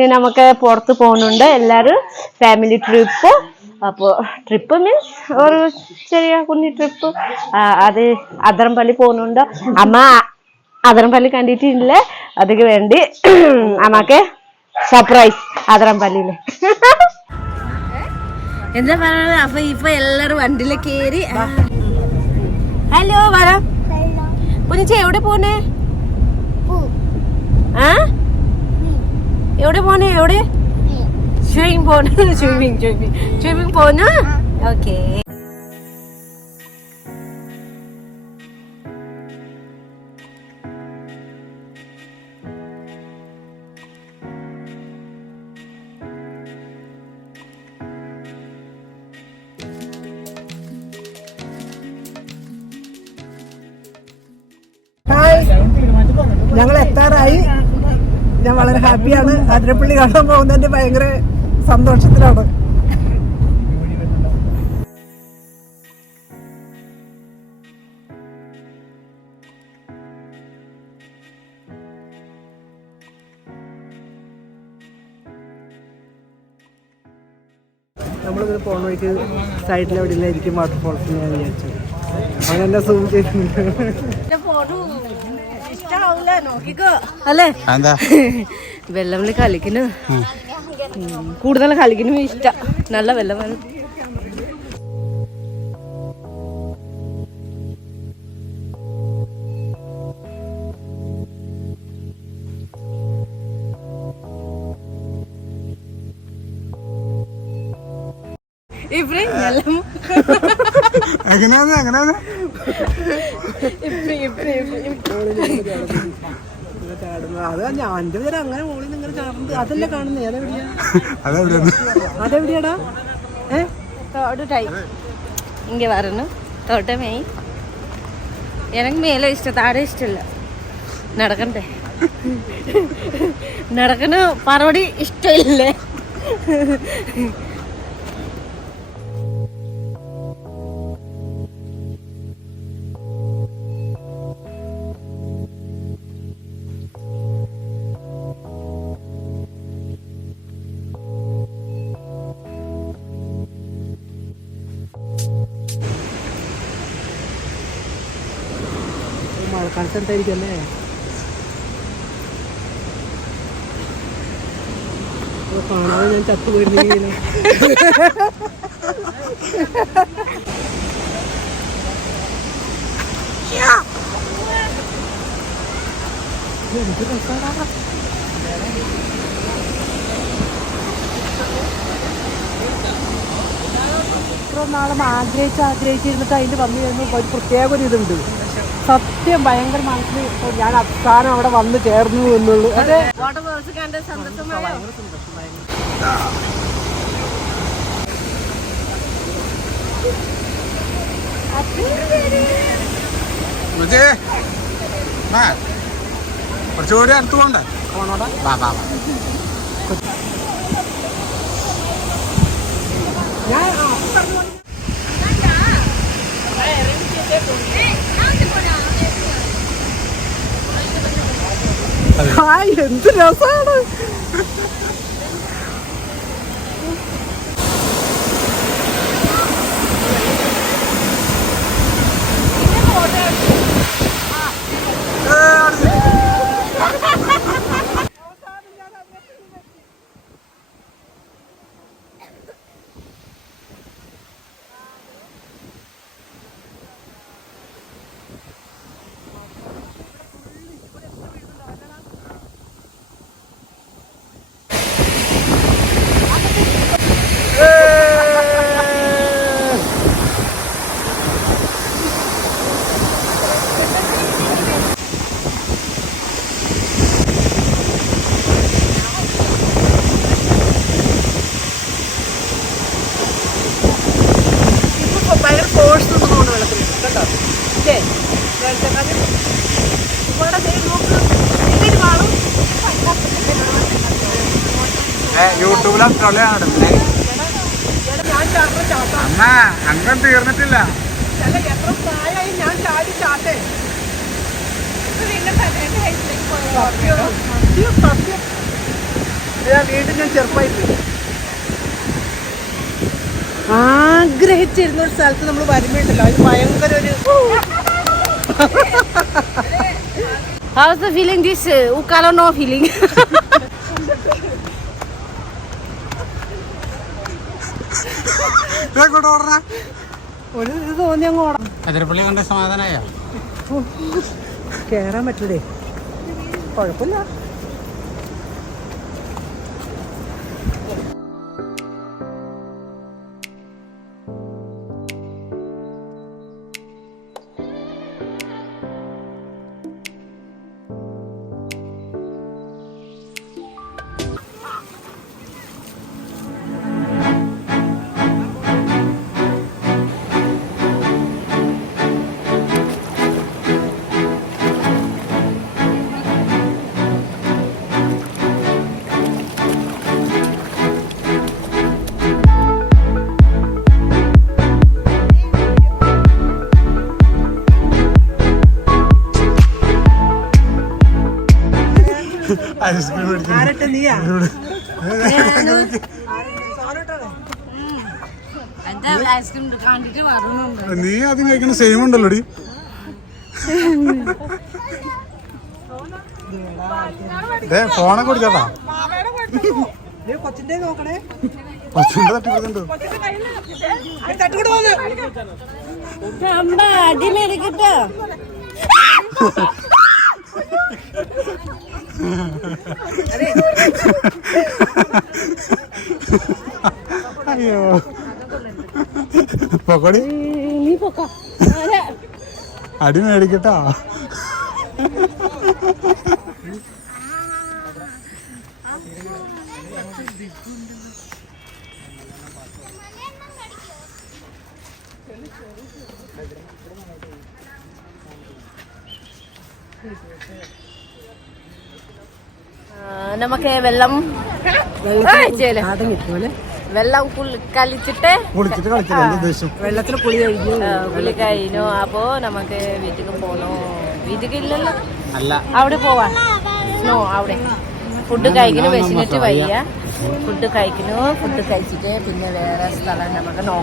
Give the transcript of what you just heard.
ഇനി നമുക്ക് പുറത്ത് പോകുന്നുണ്ട് എല്ലാവരും ഫാമിലി ട്രിപ്പ്. അപ്പോൾ ട്രിപ്പ് മീൻസ് ഒരു ചെറിയ കുഞ്ഞി ട്രിപ്പ്. അത് അതിരപ്പള്ളി പോകുന്നുണ്ട്. അമ്മ അതിരപ്പള്ളി കണ്ടിട്ടില്ല, അതിന് വേണ്ടി അമ്മക്ക് സർപ്രൈസ് അതിരപ്പള്ളിയില്. എന്താ പറയുന്നത്? അപ്പൊ ഇപ്പൊ എല്ലാരും വണ്ടിയില് കേറി. ഹലോ വരാം. കുഞ്ഞിച്ചി എവിടെ പോണേ? എവിടെ പോണേ? എവിടെ? സ്വിമ്മിങ് പോണ. സ്വിമ്മിങ് പോണ. ഓക്കെ. ഞങ്ങൾ എത്താറായി. ഞാൻ വളരെ ഹാപ്പിയാണ്. അതിരപ്പള്ളി കാണാൻ പോകുന്നതിന്റെ ഭയങ്കര സന്തോഷത്തിലാണ്. നമ്മളിത് പോണ വഴിക്ക് സൈഡിലെവിടെയായിരിക്കും വാട്ടർഫോൾസ് ഞാൻ വിചാരിച്ചു. അങ്ങനെ സൂം ചെയ്തിട്ടുണ്ട്. അല്ലേ വെള്ളം കളിക്കുന്നു, കൂടുതൽ കളിക്കുന്നു ഇഷ്ടം. നല്ല വെള്ളമാണ്. അത് ഞാൻ എന്റെ പേര് അങ്ങനെ മോളിൽ നിങ്ങൾ ചാടുന്നത് അതല്ല കാണുന്നേ. അതെവിടെയാടാ? ഇങ്ങ വരണം തോട്ടമേ. എനിക്ക് മേലെ ഇഷ്ടം, താഴെ ഇഷ്ടമല്ല. നടക്കണ്ടേ? നടക്കണ പറവടി ഇഷ്ടമില്ലേ? മഴക്കാലത്തായിരിക്കല്ലേ കാണാതെ ഞാൻ ചത്തുപോയിരുന്നെങ്കിലും. എന്ത് രസമാണ്. ഇത്ര നാളും ആഗ്രഹിച്ചിരുന്നിട്ട് അതിൽ വന്നു കഴിയുമ്പോൾ ഒരു പ്രത്യേക ഒരു ഇതുണ്ട്. സത്യം ഭയങ്കര മനസ്സിൽ ഞാൻ അവസാനം അവിടെ വന്ന് ചേർന്നു എന്നുള്ളൂ. അതെ, കുറച്ചുകൂടി അടുത്ത് പോണ്ടേ? പോണോടാ. എന്ത് രസമാണ്. യൂട്യൂബിൽ അത്രയാണ് അമ്മ. അങ്ങൻ തീർന്നിട്ടില്ല. വീണ്ടും ഞാൻ ചെറുപ്പമായി ആഗ്രഹിച്ചിരുന്ന ഒരു സ്ഥലത്ത് നമ്മൾ വരുമ്പോണ്ടല്ലോ അത് ഭയങ്കര ഒരു How's the feeling this Ukalo no feeling? ഒരു ഇത് തോന്നി അങ്ങ് ഓടാം. അതിരപ്പള്ളി കണ്ട സമാധാനായോ? കേറാൻ പറ്റില്ലേ? കുഴപ്പമില്ല. ആരട്ടെ നീയാ? നീ ആദ്യം കഴിക്കുന്ന സെയിം ഉണ്ടല്ലോടി. ഫോണൊക്കെ കൊടുക്കാട്ടാ. കൊച്ചിന്റെ നോക്കണേ. കൊച്ചിന്റെ തട്ടിപ്പുണ്ട്. അടിമേടിക്കട്ടോ. അയ്യോ പൊക്കോടി. നീ പൊക്ക. അടി മേടിക്കട്ടാ. നമുക്ക് വെള്ളം വെള്ളം കളിച്ചിട്ട് വെള്ളത്തിൽ കുളി കഴിഞ്ഞു. കുളി കഴിഞ്ഞു. അപ്പോ നമുക്ക് വീട്ടിലേക്ക് പോണോ? വീട്ടിലേക്ക് ഇല്ലല്ലോ, അവിടെ പോവാൻ. സ്നോ അവിടെ ഫുഡ് കഴിക്കുന്നു. വിശന്നിട്ട് വയ്യ. ഫുഡ് കഴിക്കുന്നു. ഫുഡ് കഴിച്ചിട്ട് പിന്നെ വേറെ സ്ഥലം നമുക്ക് നോക്കാം.